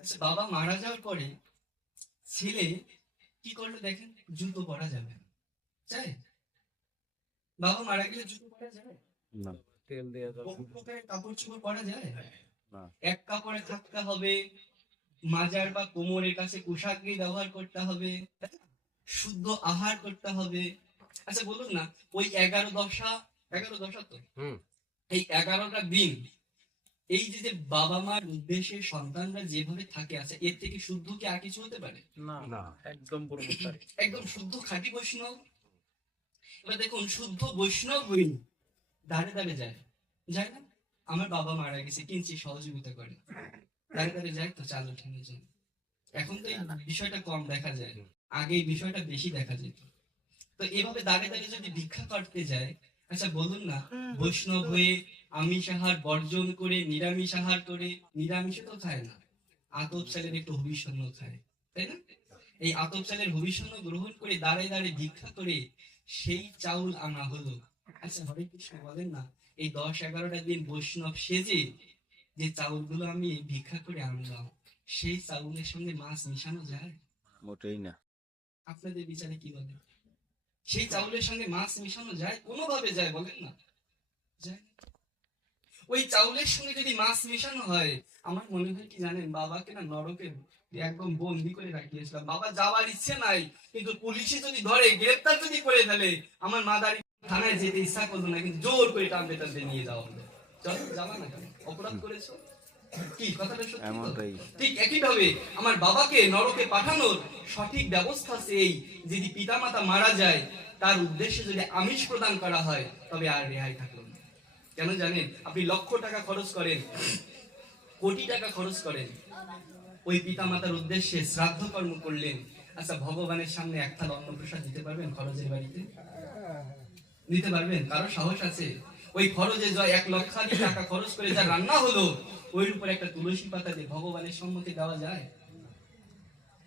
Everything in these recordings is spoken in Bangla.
আচ্ছা বাবা মারা যাওয়ার পরে ছেলে কি করল দেখেন? জুতো পরা যাবে। না চাই? বাবা মারা গেলে জুতো পরা যায় না। তেল দেওয়া কাপড় চোপড় পরা যায়? এক কাপড়ে থাকতে হবে মাজার বা কোমরের কাছে পোশাকই ব্যবহার করতে হবে শুদ্ধ আহার করতে হবে। আচ্ছা বলুন না ওই এগারো দশা এগারো দশা তো? হুম। এই এগারোটা দিন এই যে যে বাবা মার উদ্দেশ্যে সন্তানরা যেভাবে থাকে আছে এর থেকে শুদ্ধ কি আর কিছু হতে পারে? না না। একদম একদম শুদ্ধ খাঁটি বৈষ্ণব। এবার দেখুন শুদ্ধ বৈষ্ণব হই দাঁড়ে দাঁড়ে যায়। যায় না আমার বাবা মারা গেছে কিনছি সহযোগিতা করে। দাঁড়ে দাঁড়ে যায় তো চাল ওঠানোর জন্য। এখন তো এই বিষয়টা কম দেখা যায়। আগে এই বিষয়টা বেশি দেখা যেত। তো এভাবে দাঁড়িয়ে দাঁড়িয়ে যদি ভিক্ষা করতে যায় আচ্ছা বলুন না বৈষ্ণব হয়ে আমিষ আহার বর্জন করে নিরামিষ আহার করে নিরামিষে তো খায় না আতপ চালের একটু খায় তাই না? এই আতপ হবিষ্যন্ন গ্রহণ করে দাঁড়ায় দাঁড়িয়ে ভিক্ষা করে সেই চাউল আনা হলো। আচ্ছা হরে কৃষ্ণ বলেন না এই দশ এগারোটা দিন বৈষ্ণব সেজে যে চাউলগুলো আমি ভিক্ষা করে আনলাম সেই চাউলের সঙ্গে মাছ মিশানো যায়? মোটেই না। আপনাদের বিচারে কি বলে? সেই চাউলের সঙ্গে মাছ মিশানো যায়? কোনোভাবে যায় বলেন না। যায় না। ওই চাউলের সঙ্গে যদি মাছ মিশানো হয় আমার মনে হয় কি জানেন বাবাকে না নরকে একদম বন্দি করে রাখিয়েছিলাম। বাবা যাওয়ার ইচ্ছে নাই কিন্তু পুলিশে যদি ধরে গ্রেপ্তার যদি করে ফেলে আমার মাদারি থানায় যেতে ইচ্ছা করতো না কিন্তু জোর করে টানতে টানতে নিয়ে যাওয়া হলো। চলো যাবা না কেন? অপরাধ করেছ? কি কথাটা সত্যি ঠিক একইভাবে আমার বাবাকে নরকে পাঠানোর সঠিক ব্যবস্থা আছে এই যদি পিতামাতা মারা যায় তার উদ্দেশ্যে যদি আমিষ প্রদান করা হয় তবে আর রেহাই থাকল কেন জানেন? আপনি লক্ষ টাকা খরচ করেন, কোটি টাকা খরচ করেন। ওই পিতামাতার উদ্দেশ্যে শ্রাদ্ধ কর্ম করলেন। আচ্ছা ভগবানের সামনে এক থাল অন্নপ্রসাদ দিতে পারবেন খরচের বাড়িতে? দিতে পারবেন? কারও সাহস আছে? ওই খরচে যা এক লক্ষাধিক টাকা খরচ করে যা রান্না হলো ওই উপর একটা তুলসী পাতা দিয়ে ভগবানের সম্মুখে দেওয়া যায়?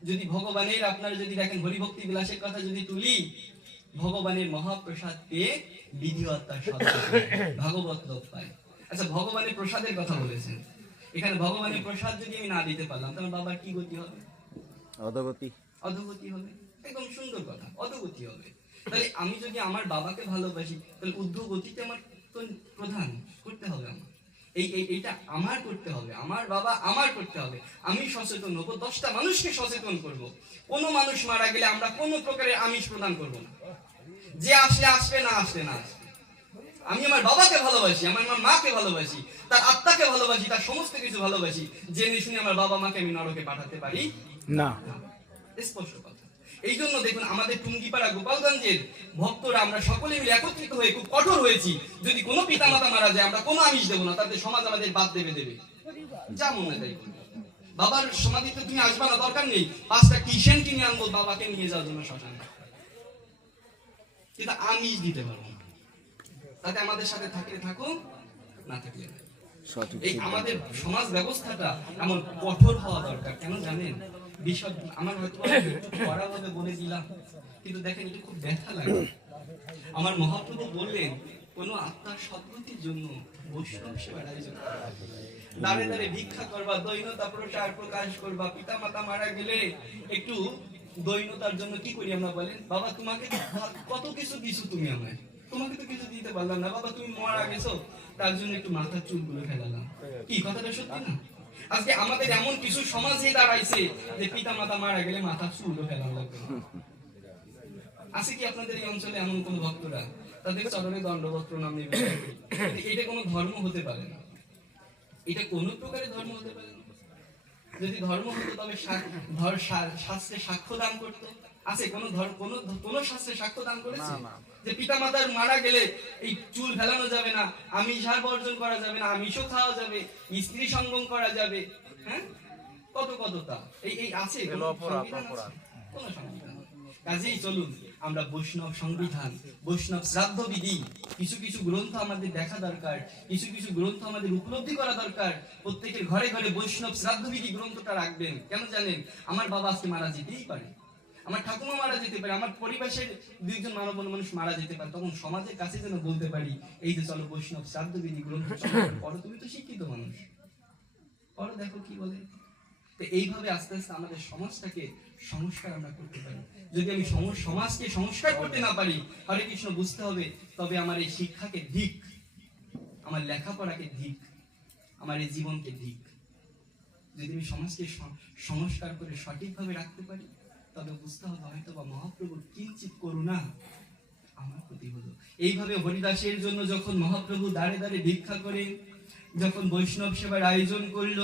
যদি ভগবানের আপনারা যদি দেখেন হরিভক্তি বিলাসের কথা যদি তুলি ভগবানের মহাপ্রসাদ পেয়ে বিধি হত্যা ভাগবত লোক পায়। আচ্ছা ভগবানের প্রসাদের কথা বলেছেন। এখানে ভগবানের প্রসাদ যদি আমি না দিতে পারলাম তাহলে বাবার কি গতি হবে? অধগতি। অধগতি হবে? একদম সুন্দর কথা অধগতি হবে। তাহলে আমি যদি আমার বাবাকে ভালোবাসি তাহলে ঊর্ধ্বগতিতে আমার তো প্রধান করতে হবে আমার। এই এই এইটা আমার করতে হবে আমার বাবা আমার করতে হবে। আমি সচেতন হব দশটা মানুষকে সচেতন করব। কোনো মানুষ মারা গেলে আমরা কোনো প্রকারের আমিষ প্রদান করব না। যে আসলে আসবে না আসলে না আসবে। আমি আমার বাবাকে ভালোবাসি আমার আমার মাকে ভালোবাসি তার আত্মাকে ভালোবাসি তার সমস্ত কিছু ভালোবাসি। জেনে শুনে আমার বাবা মাকে আমি নরকে পাঠাতে পারি? না। স্পষ্ট কথা। এই জন্য দেখুন আমাদের টুঙ্গিপাড়া গোপালগঞ্জের ভক্তরা আমরা সকলে মিলে একত্রিত হয়ে খুব কঠোর হয়েছি। যদি কোনো পিতামাতা মারা যায় আমরা কোনো আমিষ দেবো না তাতে সমাজ আমাদের বাদ দেবে দেবে। যা মনে তাই। বাবার সমাধিতে তুমি আসবা না দরকার নেই। পাঁচটা টিউশন কিনে আনব বাবাকে নিয়ে যাওয়ার জন্য শ্মশানে কিন্তু আমিষ দিতে পারব না। তাতে আমাদের সাথে থাকলে থাকো না থাকলে না। এই আমাদের সমাজ ব্যবস্থাটা এমন কঠোর হওয়া দরকার। কেন জানেন? বিষয় আমার হয়তো ভাবে বলে দিলাম। কিন্তু দেখেন, এটা খুব ব্যথা লাগে। আমার মহাপ্রভু বললেন, কোন আত্মার সদ্গতির জন্য বৈষ্ণব সেবার আয়োজন দাঁড়ে দাঁড়ে ভিক্ষা করবা, দৈনতা প্রচার প্রকাশ করবা পিতা মাতা মারা গেলে একটু দৈনতার জন্য কি করি আমরা বলেন? বাবা, তোমাকে কত কিছু দিছো তুমি আমায়। তোমাকে তো কিছু দিতে পারলাম না। বাবা, তুমি মারা গেছো, তার জন্য একটু মাথার চুলগুলো ফেলালাম। কি, কথাটা সত্যি না? আজকে আমাদের এমন কিছু সমাজে দাঁড়াইছে যে পিতা মাতা মারা গেলে মাথার চুলও ফেলানো লাগবে। আছে কি আপনাদের এই অঞ্চলে এমন কোন ভক্তরা? তাদের চরণে নিবেদন করি। কিন্তু এটা কোনো ধর্ম হতে পারে না। এটা কোন প্রকারের ধর্ম হতে পারে না। যদি ধর্ম হতো তবে শাস্ত্রে সাক্ষ্য দান করতো। আছে কোন ধর্ম কোন কোন শাস্ত্রে সাক্ষ্য দান করেছে? যে পিতামাতার মারা গেলে এই চুল ফেলানো যাবে না আমি সার বর্জন করা যাবে না আমিষও খাওয়া যাবে স্ত্রী সঙ্গম করা যাবে হ্যাঁ? কত কত তা? এই এই আছে কোন সংবিধান কাজেই চলুন, আমরা বৈষ্ণব সংবিধান, বৈষ্ণব শ্রাদ্ধ বিধি কিছু কিছু গ্রন্থ আমাদের দেখা দরকার, কিছু কিছু গ্রন্থ আমাদের উপলব্ধি করা দরকার। প্রত্যেকের ঘরে ঘরে বৈষ্ণব শ্রাদ্ধ বিধি গ্রন্থটা রাখবেন। কেন জানেন? আমার বাবা আজকে মারা যেতেই পারে। আমার ঠাকুমা মারা যেতে পারে, আমার পরিবেশের দুইজন মানব মানুষ মারা যেতে পারে। তখন সমাজের কাছে যেন বলতে পারি, এই যে চলো বৈষ্ণব শ্রাদ্ধ বিধি গ্রন্থ পড়ো, তুমি তো শিক্ষিত মানুষ। পড়ো, দেখো কি বলে। এইভাবে আস্তে আস্তে আমাদের সমাজটাকে সংস্কার আমরা করতে পারি। যদি আমি সমাজকে সংস্কার করতে না পারি, হরে কৃষ্ণ, বুঝতে হবে, তবে আমার এই শিক্ষাকে ধিক আমার লেখাপড়াকে ধিক আমার এই জীবনকে ধিক যদি আমি সমাজকে সংস্কার করে সঠিকভাবে রাখতে পারি, তবে বুঝতে হবে হয়তো বা মহাপ্রভুর কিঞ্চিত করুণা আমার প্রতি হলো। এইভাবে হরিদাসের জন্য যখন মহাপ্রভু দাঁড়ে দাঁড়ে ভিক্ষা করে যখন বৈষ্ণব সেবার আয়োজন করল